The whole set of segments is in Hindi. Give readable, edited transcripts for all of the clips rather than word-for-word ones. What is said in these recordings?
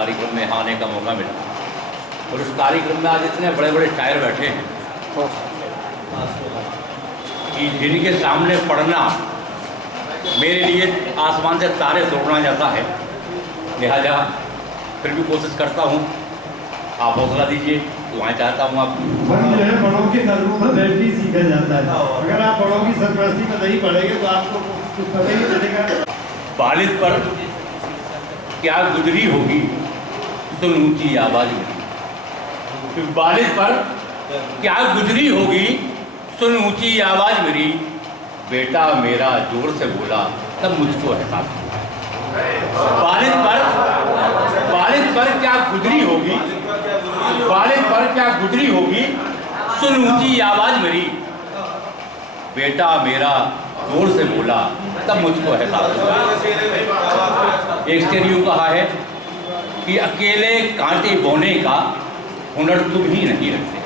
कार्यक्रम में आने का मौका मिला। और उस कार्यक्रम में आज इतने बड़े बड़े शायर बैठे हैं कि जिनके सामने पढ़ना मेरे लिए आसमान से तारे तोड़ना जैसा है। लिहाजा फिर भी कोशिश करता हूँ, आप हौसला दीजिए, दुआएं चाहता हूँ आप। जो है बड़ों के कदमों में बैठ ही सीखा जाता है। अगर आप बड़ों की सरपरस्ती में नहीं पढ़ेंगे तो आपको कुछ पता ही नहीं चलेगा। वालिद पर क्या गुजरी होगी सुन ऊंची आवाज में, वालिद पर क्या गुजरी होगी सुन ऊंची आवाज मेरी, बेटा मेरा जोर से बोला तब मुझको एहसास हुआ। वालिद पर क्या गुजरी होगी, वालिद पर क्या गुजरी होगी सुन ऊंची आवाज मेरी, बेटा मेरा जोर से बोला तब मुझको एहसास हुआ। एक शेर यूं कहा है कि अकेले कांटे बोने का हुनर तुम ही नहीं रखते,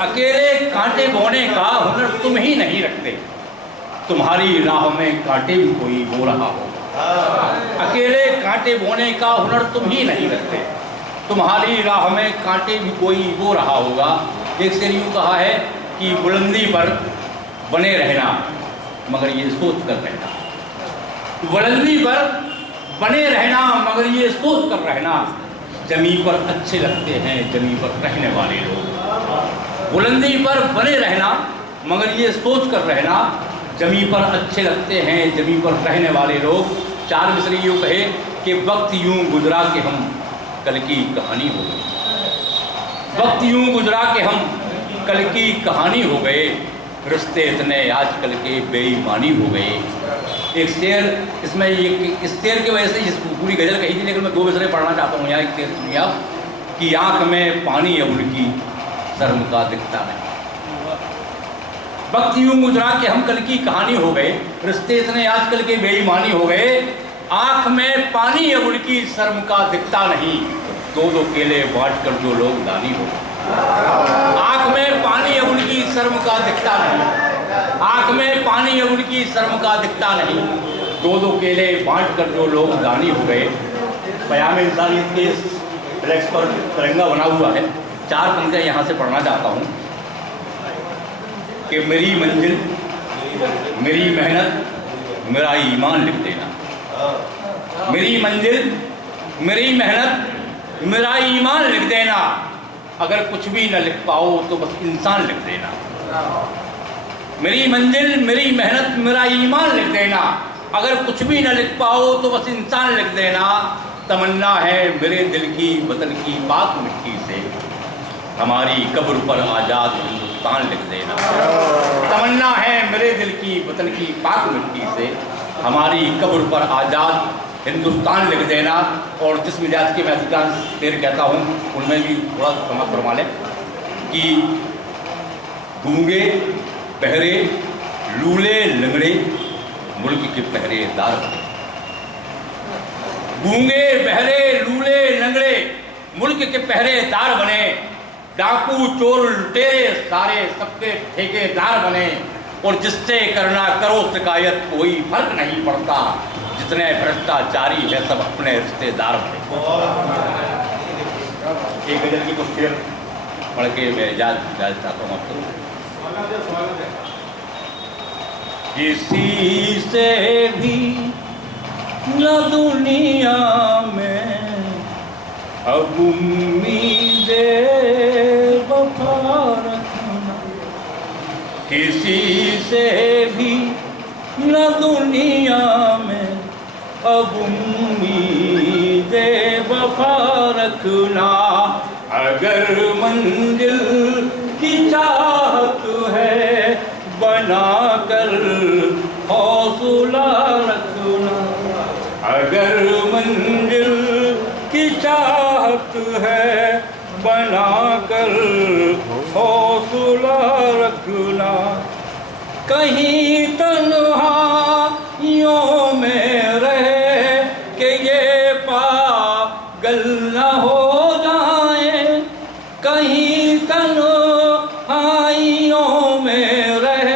अकेले कांटे बोने का हुनर तुम ही नहीं रखते, तुम्हारी राह में कांटे भी कोई बो रहा होगा। अकेले कांटे बोने का हुनर तुम ही नहीं रखते, तुम्हारी राह में कांटे भी कोई बो रहा होगा। एक शेर यूं कहा है कि बुलंदी पर बने रहना मगर ये सोच कर रहना, बुलंदी पर बने रहना मगर ये सोच कर रहना, जमीन पर अच्छे लगते हैं जमीन पर रहने वाले लोग। बुलंदी पर बने रहना मगर ये सोच कर रहना, जमीन पर अच्छे लगते हैं जमीन पर रहने वाले लोग। चार मिसरी यूँ कहे कि वक्त यूं गुजरा कि हम कल की कहानी हो गई, वक्त यूं गुजरा कि हम कल की कहानी हो गए, रिश्ते इतने आजकल के बेईमानी हो गए। एक शेर इसमें ये इस शेर की वजह से इस पूरी गज़ल कही थी, लेकिन मैं दो मिसरे पढ़ना चाहता हूँ यहाँ। एक शेर सुनिए आप कि आँख में पानी अब उनकी शर्म का दिखता नहीं, वक्त यूं गुजरा कि हम कल की कहानी हो गए, रिश्ते इतने आजकल के बेईमानी हो गए, आँख में पानी अब उनकी शर्म का दिखता नहीं, दो दो केले बांट कर जो लोग दानी हो गए। आँख में पानी अब उनकी शर्म का दिखता नहीं, आँख में पानी अब उनकी शर्म का दिखता नहीं, दो दो केले बांट कर जो लोग दानी हो गए। पयाम इंसानियत के फ्लैक्स पर तिरंगा बना हुआ है। चार पंक्तियाँ यहाँ से पढ़ना चाहता हूँ कि मेरी मंजिल मेरी मेहनत मेरा ईमान लिख देना, मेरी मंजिल मेरी मेहनत मेरा ईमान लिख देना, अगर कुछ भी न लिख पाओ तो बस इंसान लिख देना। मेरी मंजिल मेरी मेहनत मेरा ईमान लिख देना, अगर कुछ भी न लिख पाओ तो बस इंसान लिख देना, तमन्ना है मेरे दिल की वतन की पाक मिट्टी से, हमारी कब्र पर आज़ाद हिंदुस्तान लिख देना। तमन्ना है मेरे दिल की वतन की पाक मिट्टी से, हमारी कब्र पर आज़ाद हिंदुस्तान लिख देना। और जिस मिजाज के मैं अधिकांश शेर कहता हूँ उनमें भी थोड़ा क्षमा फरमा लें कि गूंगे बहरे लूले लंगड़े मुल्क के पहरेदार बने, गूंगे बहरे लूले लंगड़े मुल्क के पहरेदार बने, डाकू चोर लुटेरे सारे सबके ठेकेदार बने, और जिससे करना करो शिकायत कोई फर्क नहीं पड़ता, जितने भ्रष्टाचारी है सब अपने रिश्तेदार बने। एक गजल की कुछ शेर पढ़ के मैं इजाज़त चाहता हूँ आपको। किसी से भी न दुनिया में अब उम्मीदे वफा रखना, किसी से भी न दुनिया में अब उम्मीदे वफा रखना, अगर मंजिल की चाहत है बना कर हौसला रखना, अगर मंजिल की चाहत है बना कर हौसला रखना, कहीं तन्हाइयों में रह के ये पागल न हो जाए, कहीं तन्हाइयों में रह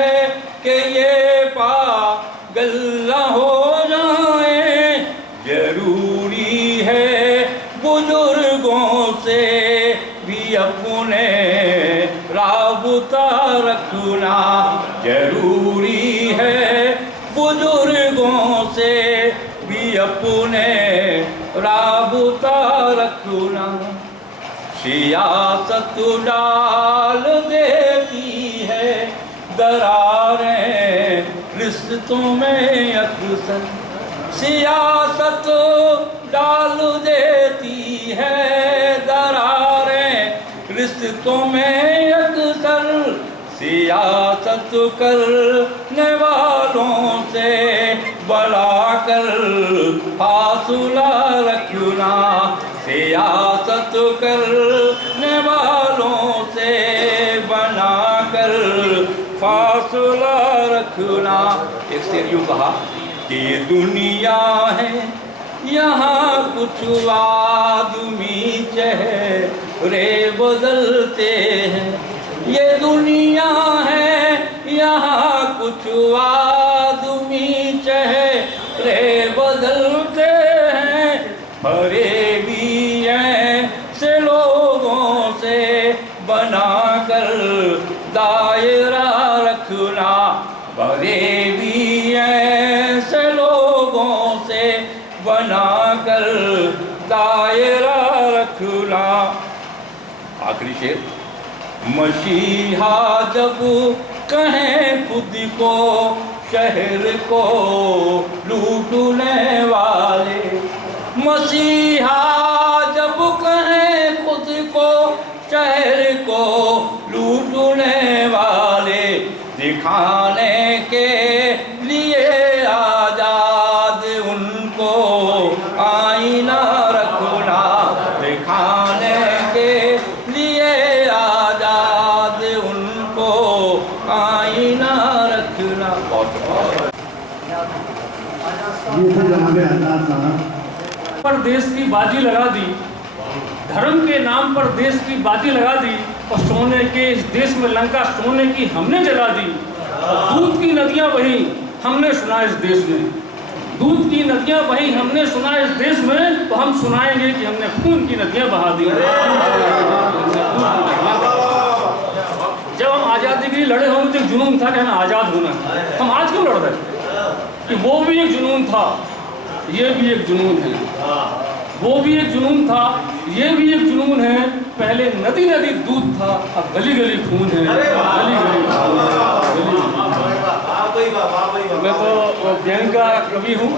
के ये पागल न हो जाए, जरूरी से भी अपने राबता रखना जरूरी है, बुजुर्गों से भी अपने राबता रखना। सियासत डाल देती है दरारें रिश्तों में अक्सर, सियासत डाल देती है दरारें रिश्तों में अक्सर। सियासत करने वालों से बढ़ाकर फासला रखना, सियासत करने वालों से बनाकर फासला रखना। एक शेर यूं कहा कि ये दुनिया है यहाँ कुछ आदमी चेहरे बदलते हैं, ये दुनिया है यहाँ कुछ आदमी चेहरे बदलते हैं। भरे भी ऐसे लोगों से बनाकर दायरा रखना, भरे भी ऐसे लोगों से बनाकर दायरा रखना। आखिरी शेर, मसीहा जब कहें खुद को शहर को लूटने वाले, मसीहा जब कहें खुद को शहर को लूटने वाले, दिखाने के लिए आजाद उनको आईना रखना, दिखाने के लिए आजाद उनको आईना रखना। ये तो जनाबे आजाद साहब पर देश की बाजी लगा दी, धर्म के नाम पर देश की बाजी लगा दी, और सोने के इस देश में लंका सोने की हमने जला दी। दूध की नदियां बही हमने सुना इस देश में, दूध की नदियां बही हमने सुना इस देश में, तो हम सुनाएंगे कि हमने खून की नदियां बहा दी। जब हम आज़ादी के लिए लड़े होंगे तो जुनून था कि हमें आज़ाद होना है। हम आज क्यों लड़ रहे कि वो भी एक जुनून था, ये भी एक जुनून है, वो भी एक जुनून था, ये भी एक जुनून है। पहले नदी नदी दूध था, अब गली गली खून है, गली गली मैं तो व्यंग का कवि हूँ,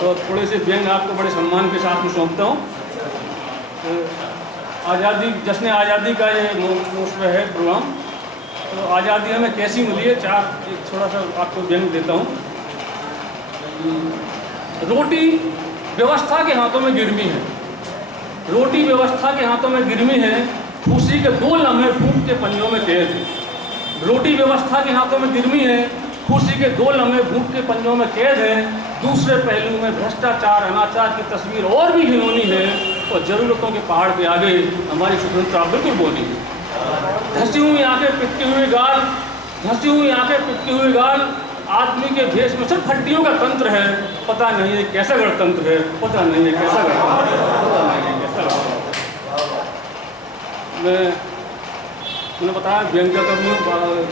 तो थोड़े से व्यंग आपको बड़े सम्मान के साथ में सौंपता हूँ। तो आज़ादी, जश्न आज़ादी का ये मौसम है प्रोग्राम। तो आज़ादी हमें कैसी मिली है, एक थोड़ा सा आपको व्यंग देता हूँ। रोटी व्यवस्था के हाथों में गिरमी है, रोटी व्यवस्था के हाथों में गिरमी है, खुशी के 2 लम्हे फूट के पंजों में कैद है। रोटी व्यवस्था के हाथों में गिरमी है, खुशी के 2 लम्हे फूट के पंजों में कैद है। दूसरे पहलू में भ्रष्टाचार अनाचार की तस्वीर और भी घिनौनी है, और ज़रूरतों के पहाड़ पे आगे हमारी स्वतंत्रता बिल्कुल बोली है। धंसी हुई आंखें पिटती हुई गाल, धंसी हुई आंखें पिटती हुई गाल, आदमी के भेष में सिर्फ हड्डियों का तंत्र है। पता नहीं है कैसा गणतंत्र है, पता नहीं है कैसा गणतंत्र है, पता नहीं है कैसा गणतंत्र। मैंने बताया व्यंग का कभी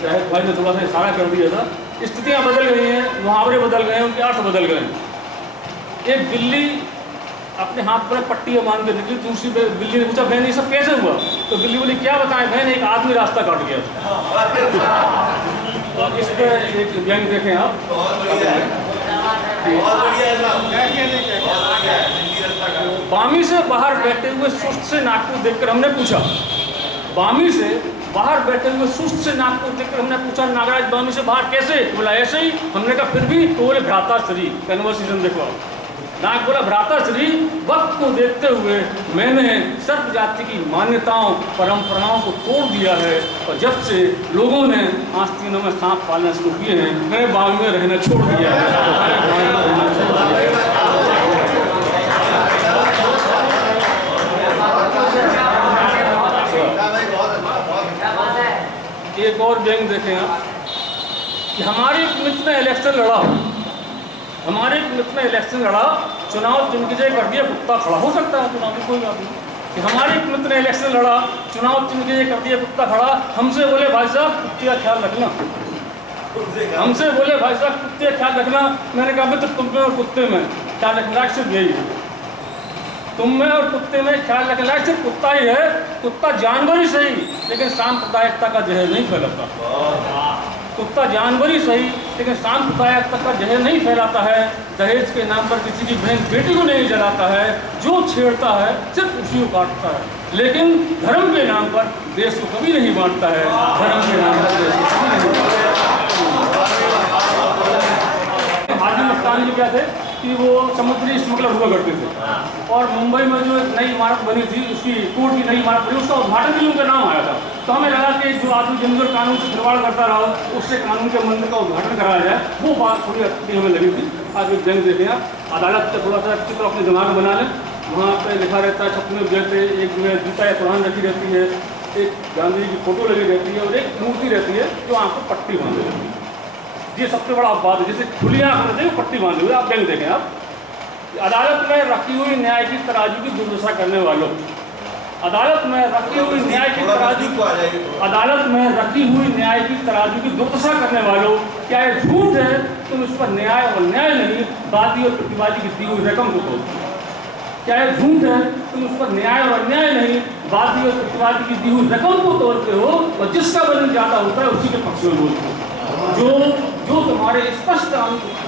जाहिद भाई ने थोड़ा सा इशारा कर दिया था। स्थितियाँ बदल गई हैं, मुहावरे बदल गए हैं, उनके अर्थ बदल गए हैं। एक बिल्ली अपने हाथ पर पट्टी मान के निकली, दूसरी बिल्ली ने पूछा बहन ये सब कैसे हुआ? तो बिल्ली बोली क्या बताएं बहन, एक आदमी रास्ता काट गया था। और इस पर एक व्यंग देखें आप, बामी से बाहर बैठे हुए सुस्त से नागपुर देखकर हमने पूछा, बामी से बाहर बैठे हुए सुस्त से नागपुर देखकर हमने पूछा नागराज बामी से बाहर कैसे? बोला ऐसे ही। हमने कहा फिर भी? तो बोले भ्राता श्री, कन्वर्सेशन देखो। नाग बोला भ्राता श्री, वक्त को देखते हुए मैंने सर्प जाति की मान्यताओं परंपराओं को तोड़ दिया है, और जब से लोगों ने आस्तीनों में सांप पालना शुरू किए हैं, मैंने बाग में रहना छोड़ दिया है। एक और व्यंग देखें आप कि हमारे एक मित्र ने इलेक्शन लड़ा, हमारे एक मित्र ने इलेक्शन लड़ा, चुनाव जिनकी जगह कर दिया, कुत्ता खड़ा हो सकता है चुनाव में, कोई बात नहीं। कि हमारे एक मित्र ने इलेक्शन लड़ा, चुनाव चिन्ह के ये कर दिया कुत्ता खड़ा, हमसे बोले भाई साहब कुत्ते का ख्याल रखना, हमसे बोले भाई साहब कुत्ते का ख्याल रखना। मैंने कहा मित्र तुम में और कुत्ते में ख्याल रखना सिर्फ यही है, तुम में और कुत्ते में ख्याल रखना सिर्फ कुत्ता ही है। कुत्ता जानवर ही सही लेकिन सांप्रदायिकता का जहर नहीं फैलाता। कुत्ता जानवर ही सही लेकिन सांप्रदायिकता का जहर नहीं फैलाता है। दहेज के नाम पर किसी की बहन बेटी को नहीं जलाता है, जो छेड़ता है सिर्फ उसी को काटता है। लेकिन धर्म के नाम पर देश को कभी नहीं बांटता है, धर्म के नाम पर देश को कभी नहीं बांटता। हाजी मस्तानी जी क्या थे कि वो समुद्री स्मगलर हुआ करते थे और मुंबई में जो एक नई इमारत बनी थी, उसकी कोर्ट की नई इमारत बनी, उसका उद्घाटन भी उनका नाम आया था। तो हमें लगा कि जो आदमी दिन भर कानून से खिलवाड़ करता रहा उससे कानून के मंदिर का उद्घाटन कराया जाए, वो बात थोड़ी अच्छी हमें लगी थी। आज एक जंग देखें आप, अदालत का थोड़ा सा चित्र अपने दिमाग में बना लें, वहाँ पर लिखा रहता है छपने जैसे एक जो है गीता या कुरान रखी रहती है, एक गांधी जी की फोटो लगी रहती है और एक मूर्ति रहती है जो आँख को पट्टी बांधी रहती है। ये सबसे बड़ा बात है, जैसे खुली आँख रहती है पट्टी बांधे हुए। आप जंग देखें आप, अदालत में रखी हुई न्याय की तराजू की दुर्दशा करने वालों, अदालत में रखी हुई न्याय की तराजू, अदालत में रखी हुई न्याय की तराजू की दुर्दशा करने वालों, क्या ये झूठ है तुम इस पर न्याय और न्याय नहीं वादी और प्रतिवादी की दी हुई रकम को तोड़ते हो? क्या ये झूठ है तुम उस पर न्याय और अन्याय नहीं वादी और प्रतिवादी की दी हुई रकम को तोड़ते हो और जिसका वजन ज्यादा होता है उसी के पक्ष में बोलते हो? जो तुम्हारे स्पष्ट,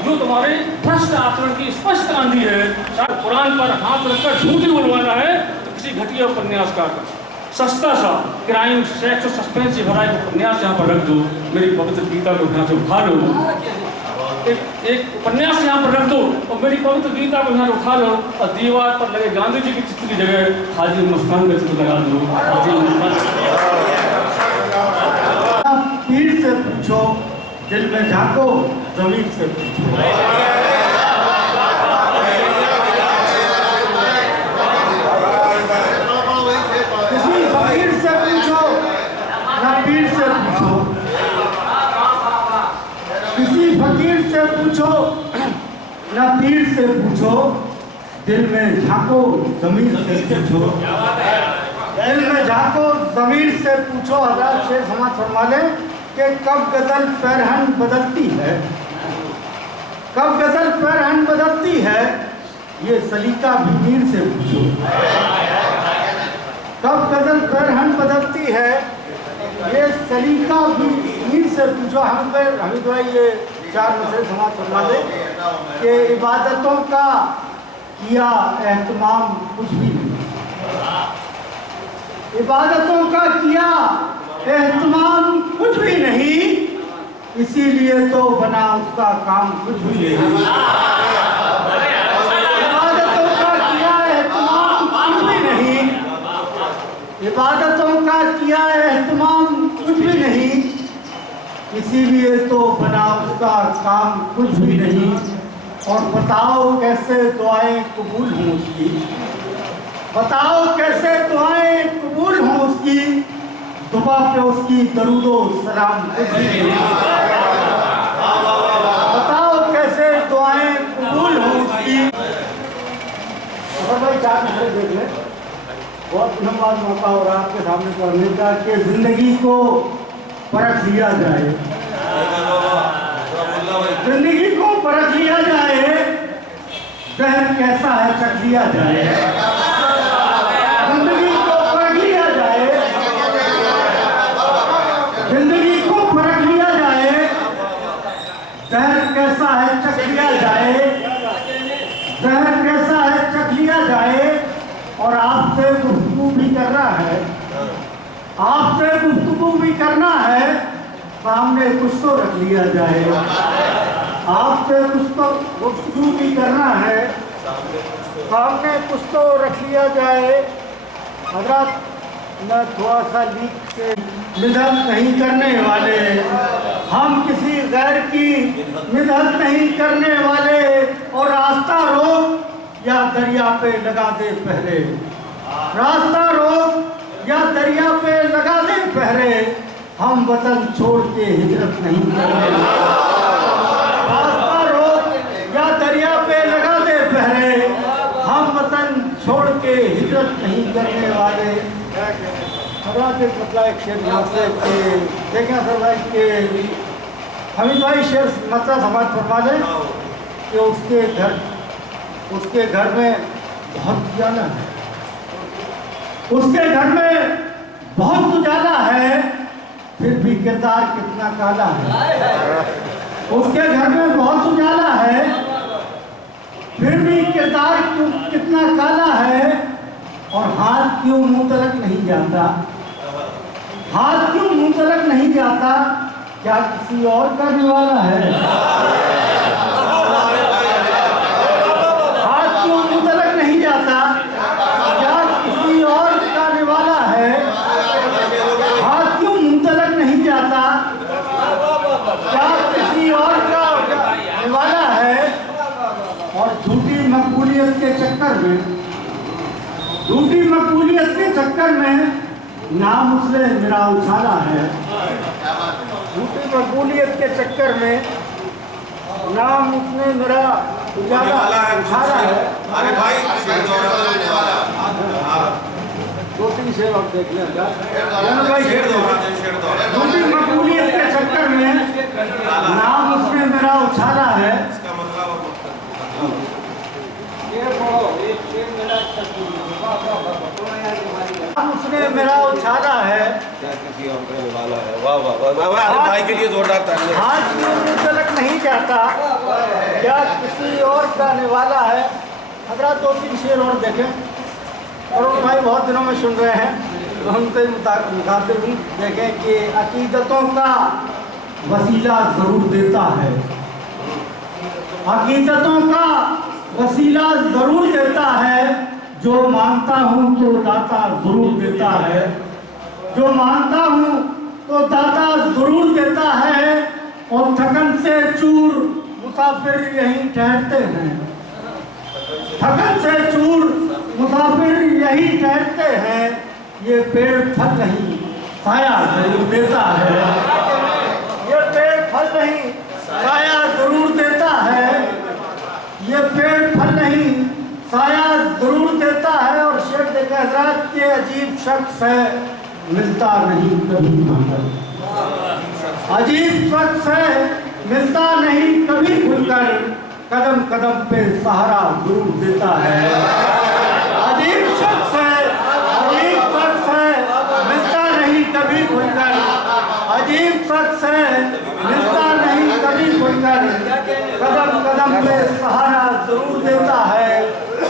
जो तुम्हारे भ्रष्ट आचरण की स्पष्ट आंधी है, कुरान पर हाथ रखकर झूठ ही बोलवाना है तो किसी घटिया उपन्यासकार का सस्ता सा क्राइम सेक्स और सस्पेंस से भरा एक उपन्यास यहाँ पर रख दो, मेरी पवित्र गीता को यहाँ से उठा लो, एक उपन्यास यहाँ पर रख दो और मेरी पवित्र गीता को यहाँ उठा लो और दीवार पर लगे गांधी जी के चित्र की जगह हाजी मस्तान का चित्र लगा दो। हाजी पीठ से पूछो, दिल में झांको, जमीन से पूछो। किसी फकीर से पूछो ना पीठ से पूछो, किसी फकीर से पूछो ना पीठ से पूछो, दिल में झांको, जमीन से पूछो। दिल में झांको, जमीन से पूछो। हज़रत शेर समाज फरमा लें कि कब गजल पैरहन बदलती है, कब गजल पैरहन बदलती है, ये सलीका भी मीर से पूछो। कब गजल पैरहन बदलती है, ये सलीका भी मीर से पूछो। हम तो ये चार मसले समाज फरमा दे कि इबादतों का किया एहतमाम कुछ भी नहीं, इबादतों का किया एहतमाम कुछ भी नहीं, इसीलिए तो बना उसका काम कुछ भी नहीं। इबादतों का किया एहतमाम कुछ भी नहीं, इबादतों का किया एहतमाम कुछ भी नहीं, इसीलिए तो बना उसका काम कुछ भी नहीं। और बताओ कैसे दुआएं कबूल हों उसकी, बताओ कैसे दुआएं कबूल हों उसकी, दुआ पे उसकी दरूदो सलाम कुछ भी नहीं। बताओ कैसे दुआएं कबूल हों उसकी। भाई चार नंबर देख लें, बहुत दिनों बाद मौका हो रहा आपके सामने पढ़ने का कि जिंदगी को परख लिया जाए, जिंदगी को परख लिया जाए, जहर कैसा है चख लिया जाए, जिंदगी को परख लिया जाए, जिंदगी को परख लिया जाए, जहर कैसा है चख लिया जाए, जहर कैसा है चख लिया जाए। और आपसे गुफ्तगू भी करना है, आपसे गुफ्तगू भी करना है, सामने कुछ तो रख लिया जाए, आपसे कुछ तो गुफ्तगू भी करना है, सामने कुछ तो रख लिया जाए। हज़रत मैं थोड़ा सा लीक से मिदहत नहीं करने वाले, हम किसी गैर की मिदहत नहीं करने वाले, और रास्ता रोक या दरिया पे लगा दे पहरे, रास्ता रोक या दरिया पे लगा दे पहरे, हम वतन छोड़ के हिजरत नहीं करने वाले। रास्ता रोक या दरिया पे लगा दे पहरे, हम वतन छोड़ के हिजरत नहीं करने वाले हजरात मतलब एक शेर यहाँ से कि देखें सर भाई के हमीद भाई शेर मतलब समाज फरमा दें कि उसके घर में बहुत उजाला है, उसके घर में बहुत उजाला है, फिर भी किरदार कितना काला है। उसके घर में बहुत उजाला है, फिर भी किरदार कितना काला है। और हाथ क्यों मुंह तलक नहीं जाता, हाथ क्यों मुंह तलक नहीं जाता, क्या किसी और करने वाला है। हाथ क्यों मुंह तलक नहीं जाता, क्या किसी और करने वाला है। हाथ क्यों मुंह तलक नहीं जाता, क्या किसी और का करने वाला है। और झूठी मकबूलियत के चक्कर में, झूठी मकबूलियत के चक्कर में नाम उसने मेरा उछाला है। झूठी मकबूलियत के चक्कर में नाम उसने मेरा उछाला है। अरे भाई दो तीन शेर और देख लें झूठी मकबूलियत के चक्कर में नाम उसने मेरा उछाला है। उसने मेरा उछाला है, क्या किसी और करने वाला है। वाह वाह वाह वाह वाह, अरे भाई के लिए जोरदार तालियां। हाथ क्यों मुंह तलक नहीं जाता, क्या किसी और का निवाला है। हजरात दो तीन शेर और देखें। और भाई बहुत दिनों में सुन रहे हैं, उनसे मुखातिब देखें कि अकीदतों का वसीला ज़रूर देता है, अकीदतों का वसीला ज़रूर देता है। जो मानता हूँ तो दाता ज़रूर देता है, जो मानता हूँ तो दाता ज़रूर देता है। और थकन से चूर मुसाफिर यहीं ठहरते हैं, थकन से चूर मुसाफिर यहीं ठहरते हैं। ये पेड़ फल नहीं साया ज़रूर देता है, ये पेड़ फल नहीं साया ज़रूर देता है। ये पेड़ फल नहीं साया ज़रूर देता है। और शेर देखा हजरात के अजीब शख्स है, मिलता नहीं कभी खुलकर, अजीब शख्स है, मिलता नहीं कभी खुलकर, कदम कदम पे सहारा ज़रूर देता है। अजीब शख्स है, अजीब शख्स है, मिलता नहीं कभी खुलकर, अजीब शख्स है, मिलता नहीं कभी खुलकर, कदम कदम पे सहारा ज़रूर देता है,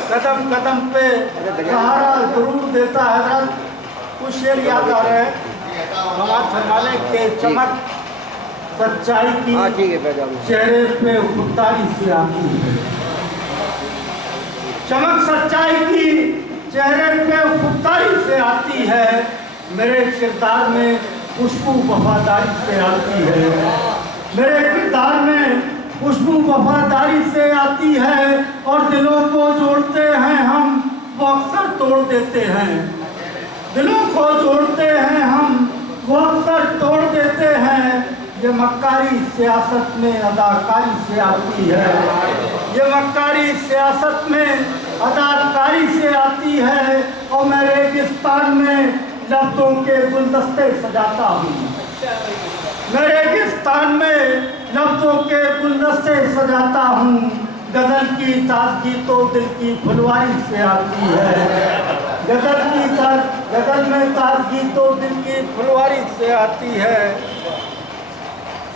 कदम कदम पे सहारा ज़रूर देता है। कुछ शेर याद आ रहे हैं समाज फरमाने के चमक सच्चाई की चेहरे पे खुददारी से आती है, चमक सच्चाई की चेहरे पे खुददारी से आती है। मेरे किरदार में खुशबू वफादारी से आती है, मेरे किरदार में खुशबू वफादारी से आती है। और दिलों को जोड़ते हैं हम, वो अक्सर तोड़ देते हैं, दिलों को जोड़ते हैं हम, वो अक्सर तोड़ देते हैं। ये मक्कारी सियासत में अदाकारी से आती है, ये मक्कारी सियासत में अदाकारी से आती है। और मैं रेगिस्तान में लफ्ज़ों के गुलदस्ते सजाता हूँ, मैं रेगिस्तान में लफ्ज़ों के गुलदस्ते सजाता हूँ। गज़ल की ताज़गी तो दिल की फुलवारी से आती है, गज़ल में ताज़गी तो दिल की फुलवारी से आती है।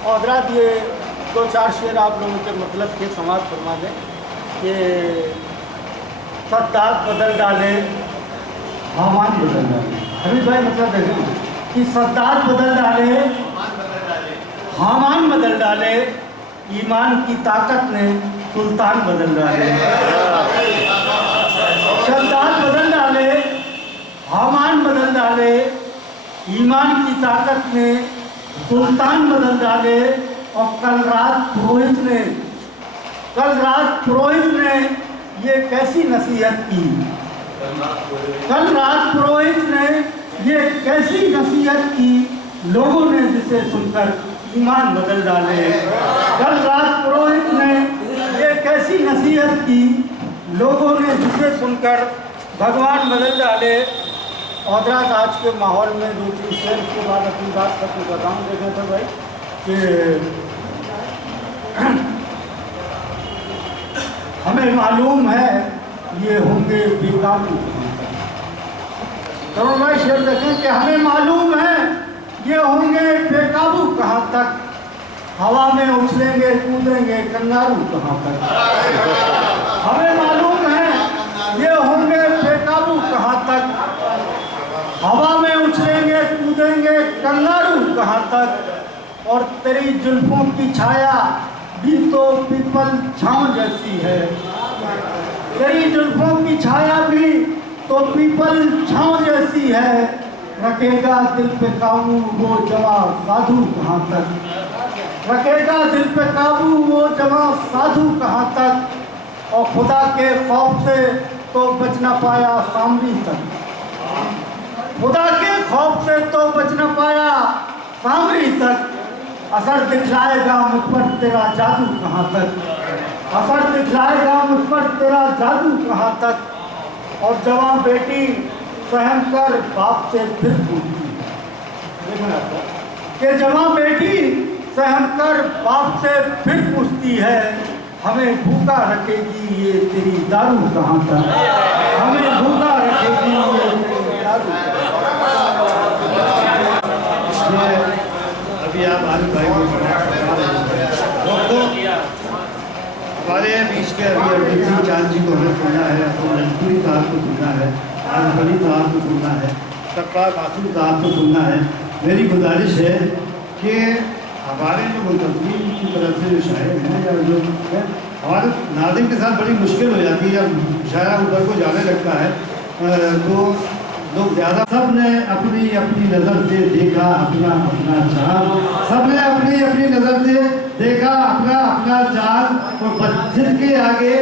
और रात ये दो चार शेर आप लोगों के मतलब के समाज फरमा दें कि सद्दात बदल डाले हवामान बदल डाले। हमीद भाई मतलब देखें कि सद्दात बदल डाले हवामान बदल डाले, ईमान की ताकत ने सुल्तान बदल डाले। सद्दात बदल डाले हवामान बदल डाले, ईमान की ताकत ने सुल्तान बदल डाले। और कल रात पुरोहित ने ये कैसी नसीहत की, कल रात पुरोहित ने ये कैसी नसीहत की, लोगों ने जिसे सुनकर ईमान बदल डाले। कल रात पुरोहित ने ये कैसी नसीहत की, लोगों ने जिसे सुनकर भगवान बदल डाले। और रात आज के माहौल में 2-3 शेर के बाद अपनी बात करके बताऊँ देखे थे भाई कि हमें मालूम है ये होंगे बेकाबू। तो भाई शेर देखें कि हमें मालूम है ये होंगे बेकाबू कहाँ तक, हवा में उछलेंगे कूदेंगे कंगारू कहाँ तक। हमें मालूम है ये होंगे बेकाबू कहाँ तक, हवा में उछलेंगे कूदेंगे कंगारू कहाँ तक। और तेरी जुल्फों की छाया भी तो पीपल छाँव जैसी है, तेरी जुल्फों की छाया भी तो पीपल छाँव जैसी है। रखेगा दिल पे काबू वो जवां साधु कहाँ तक, रखेगा दिल पे काबू वो जवां साधु कहाँ तक। और खुदा के खौफ से तो बच न पाया सामरी तक, खुदा के खौफ से तो बच न पाया सामरी तक। असर दिखलाएगा मुझ पर तेरा जादू कहाँ तक, असर दिखलाएगा मुझ पर तेरा जादू कहाँ तक। और जवान बेटी सहम कर बाप से फिर पूछती है कि जवान बेटी सहम कर बाप से फिर पूछती है, हमें भूखा रखेगी ये तेरी दारू कहाँ तक, हमें भूखा रखेगी ये तेरी दारू। अभी आप आरिफ भाई को हमारे बीच के अभी अरविंद सिंह चांद जी को हमें सुनना है, तो मनपुरी साहब को सुनना है, आरिफ अली साहब को सुनना है, सफ़ार मासूम साहब को सुनना है। मेरी गुजारिश है कि हमारे जो मुंतज़मीन की तरफ से जो शायर हैं या जो हमारे नाज़िम के साथ बड़ी मुश्किल हो जाती है, जब शायरा ऊपर को जाने लगता है तो लोग ज़्यादा। सब ने अपनी अपनी नज़र से देखा अपना अपना चाँद, सब ने अपनी अपनी नज़र से देखा अपना अपना चाँद। और जिसके आगे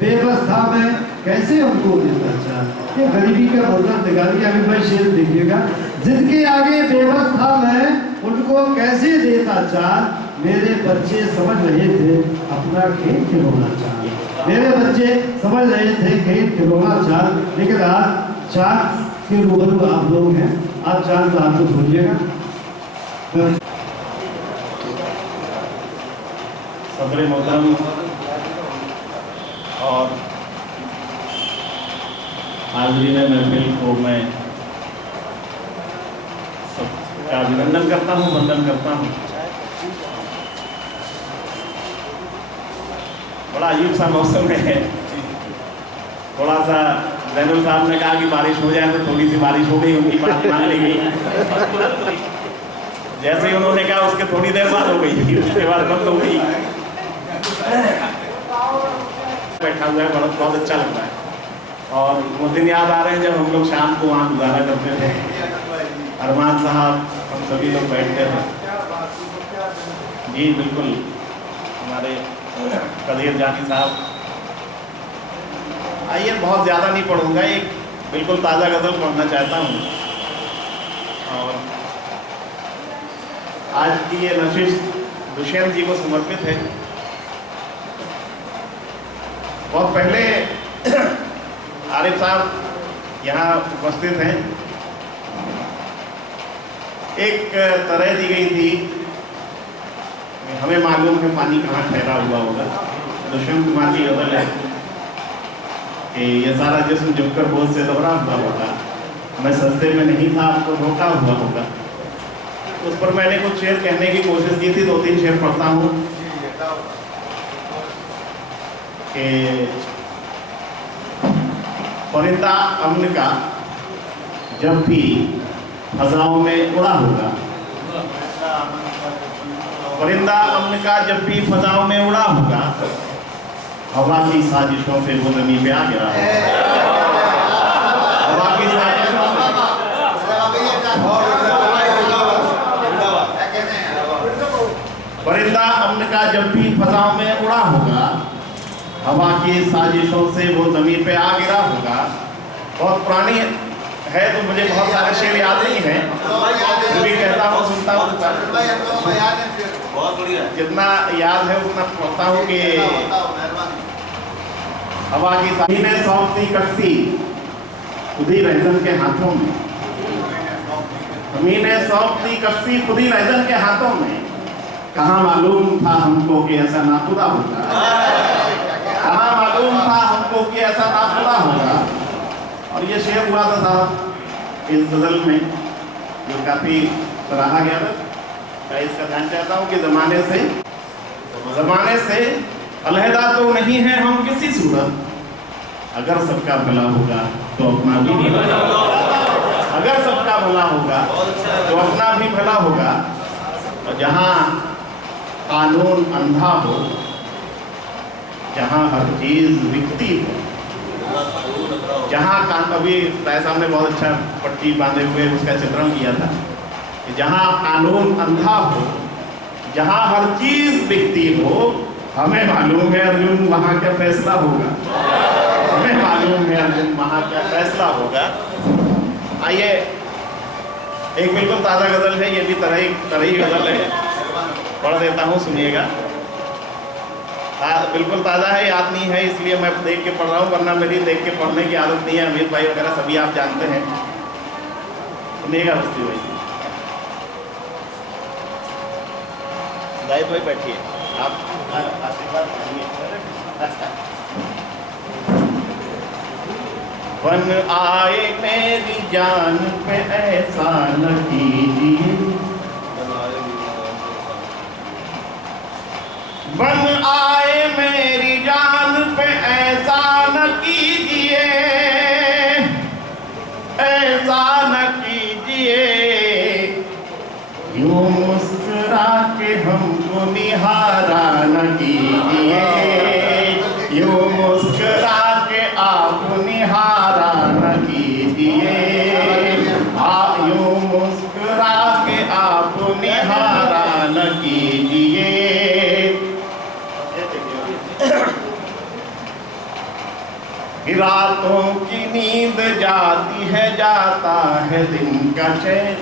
बेबस था मैं कैसे उनको देता चाँद, ये गरीबी का मंजर निकाल के अभी भाई शेर देखिएगा। जिसके आगे बेबस था मैं उनको कैसे देता चाँद, मेरे बच्चे समझ रहे थे अपना खेल खिलौना चाँद, मेरे बच्चे समझ रहे थे खेल खिलौना चाँद। लेकिन आज चाँद के रूबरू आप लोग हैं, आप चाँद साहब को सुनिएगा। सदर मोहतरम और हाज़रीन महफिल को मैं सबका अभिनंदन करता हूँ, वंदन करता हूँ। बड़ा अजीब सा मौसम है, थोड़ा सा जैनुल साहब ने कहा कि बारिश हो जाए तो थोड़ी सी बारिश हो गई, उनकी बात मान ली गई। जैसे ही उन्होंने कहा उसके थोड़ी देर बाद हो गई, उसके बाद बंद हो गई। बैठा हुआ है, बहुत अच्छा लगता है। और वो दिन याद आ रहे हैं जब हम लोग शाम को वहाँ गुजारा करते थे, अरमान साहब हम सभी लोग बैठते थे। जी बिल्कुल, हमारे कदीर जानी साहब। आइए, बहुत ज़्यादा नहीं पढ़ूंगा, एक बिल्कुल ताज़ा गज़ल पढ़ना चाहता हूँ। और आज की ये नशिश दुष्यंत जी को समर्पित है। बहुत पहले आरिफ साहब यहाँ उपस्थित हैं, एक तरह दी गई थी, हमें मालूम है पानी कहाँ ठहरा हुआ होगा। दुष्यंत कुमार की गज़ल है कि ये सारा जिस्म झुककर बोझ से दोहरा हुआ होगा, मैं सस्ते में नहीं था आपको धोखा हुआ होगा। उस पर मैंने कुछ शेर कहने की कोशिश की थी, 2-3 शेर पढ़ता हूँ कि परिंदा अमन का जब भी फजाओं में उड़ा होगा, परिंदा अमन का जब भी फजाओं में उड़ा होगा, हवा की साजिशों से वो ज़मीन पे आ गिरा होगा। हवा की साजिशों से परिंदा अमन का जब भी फजाओं में उड़ा होगा, हवा की साजिशों से वो ज़मीन पे आ गिरा होगा। बहुत पुरानी है तो मुझे बहुत सारे शेर याद नहीं है, जो भी कहता हूँ सुनता हूँ, जितना याद है उतना पढ़ता हूँ कि हवा की साजी ने सौंपती कस्ती खुदी रहजन के हाथों में, ज़मीन सौंप दी कश्ती खुदी रहजन के हाथों में। कहाँ मालूम था हमको कि ऐसा नाखुदा होगा, कहाँ मालूम था हमको कि ऐसा नाखुदा होगा। और ये शेर हुआ था साहब इस गज़ल में जो काफ़ी सराहा गया था। मैं इसका ध्यान चाहता हूँ कि ज़माने से अलहदा तो नहीं है हम किसी सूरत, अगर सबका भला होगा तो अपना भी भला होगा, अगर सबका भला होगा तो अपना भी भला होगा। और जहाँ कानून अंधा हो, जहाँ हर चीज़ बिकती हो, जहाँ अभी राय साहब ने बहुत अच्छा पट्टी बांधे हुए उसका चित्रण किया था कि जहाँ कानून अंधा हो, जहाँ हर चीज़ बिकती हो, हमें मालूम है अर्जुन वहाँ क्या फैसला होगा, हमें मालूम है अर्जुन वहाँ क्या फैसला होगा। आइए एक बिल्कुल ताज़ा गज़ल है, ये भी तरही गज़ल है, पढ़ देता हूँ, सुनिएगा। बिल्कुल ताज़ा है, याद नहीं है इसलिए मैं देख के पढ़ रहा हूँ, वरना मेरी देख के पढ़ने की आदत नहीं है। अमित भाई वगैरह सभी आप जानते हैं। सुनिएगा मुफ्ती भाई। जाहिद भाई बैठिए, आप आशीर्वाद करिए। बन आए मेरी जान पे ऐसा न कीजिए, बन आए मेरी जान पे ऐसा न कीजिए, ऐसा न कीजिए। यूं मुस्कुरा के हमको निहारा न कीजिए, यूं मुस्कुरा के आप निहारा न कीजिए, यूं मुस्कुरा के आप निहारा न कीजिए। रातों की नींद जाती है, जाता है दिन का चैन,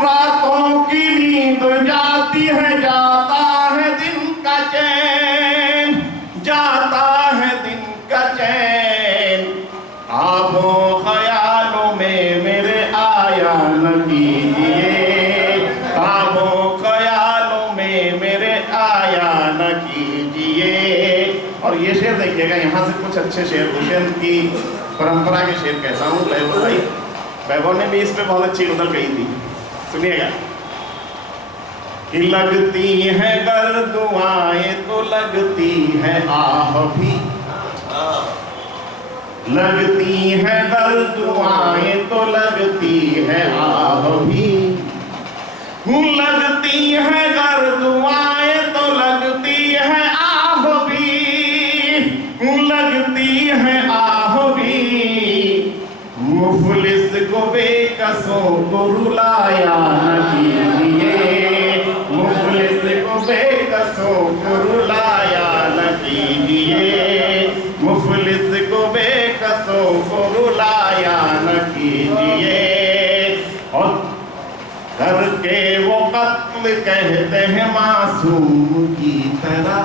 रातों की नींद जाती है, जाता है दिन का चैन, जाता है दिन का चैन। ख्वाबों ख्यालों में मेरे आया न कीजिए, ख्वाबों ख्यालों में मेरे आया न कीजिए। और ये शेर देखिएगा, यहाँ से कुछ अच्छे शेर, हुसैन की परंपरा के शेर कहता हूँ। वैभव भाई, वैभव ने भी इस पे बहुत अच्छी गज़ल कही थी, सुनिएगा। कि लगती है गर दुआएं तो लगती है आह भी, लगती है गर दुआएं तो लगती है आह भी, लगती है गर दुआएं तो लगती है आह भी, लगती है आह भी। मुफलिस को बेकसों को रुलाया न कीजिए, मुफलिस को बेकसों को रुलाया न कीजिए, मुफलिस को बेकसों को रुलाया न कीजिए। और करके वो कत्ल कहते हैं मासूम की तरह,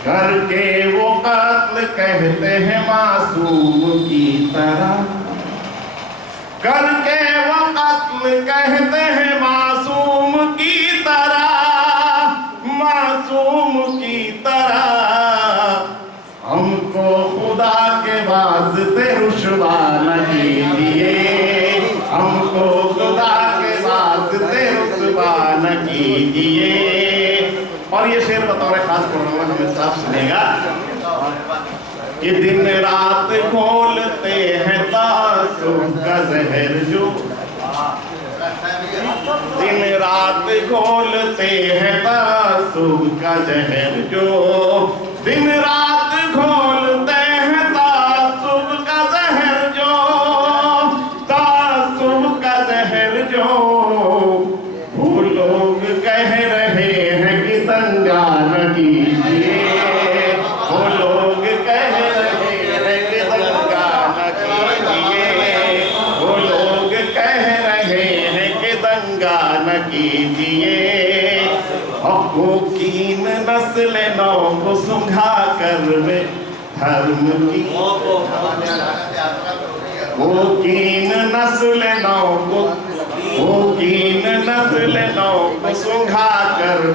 करके वो कत्ल कहते हैं मासूम की तरह, करके वो कत्ल कहते हैं मासूम की तरह, मासूम की तरह। हमको खुदा के वास्ते रुसवा न कीजिए, हमको खुदा के वास्ते रुसवा न कीजिए। और ये शेर बतौर खास पढ़ रहा हूँ, हमें साफ सुनेगा। कि दिन रात खोलते हैं तासुब का जहर जो, दिन रात खोलते हैं तासुब का जहर जो, दिन रात खोलते हैं तासुब का जहर जो, तासुब का जहर जो। वो लोग कह रहे हैं कि दंगा न कीजिए, वो लोग कह रहे हैं कि दंगा न कीजिए, वो लोग कह रहे हैं कि दंगा न कीजिए। हक़ों की नस्ल नौ को सुंघा कर वे धर्म की वो कीन नस्ल नौ को सूंघा कर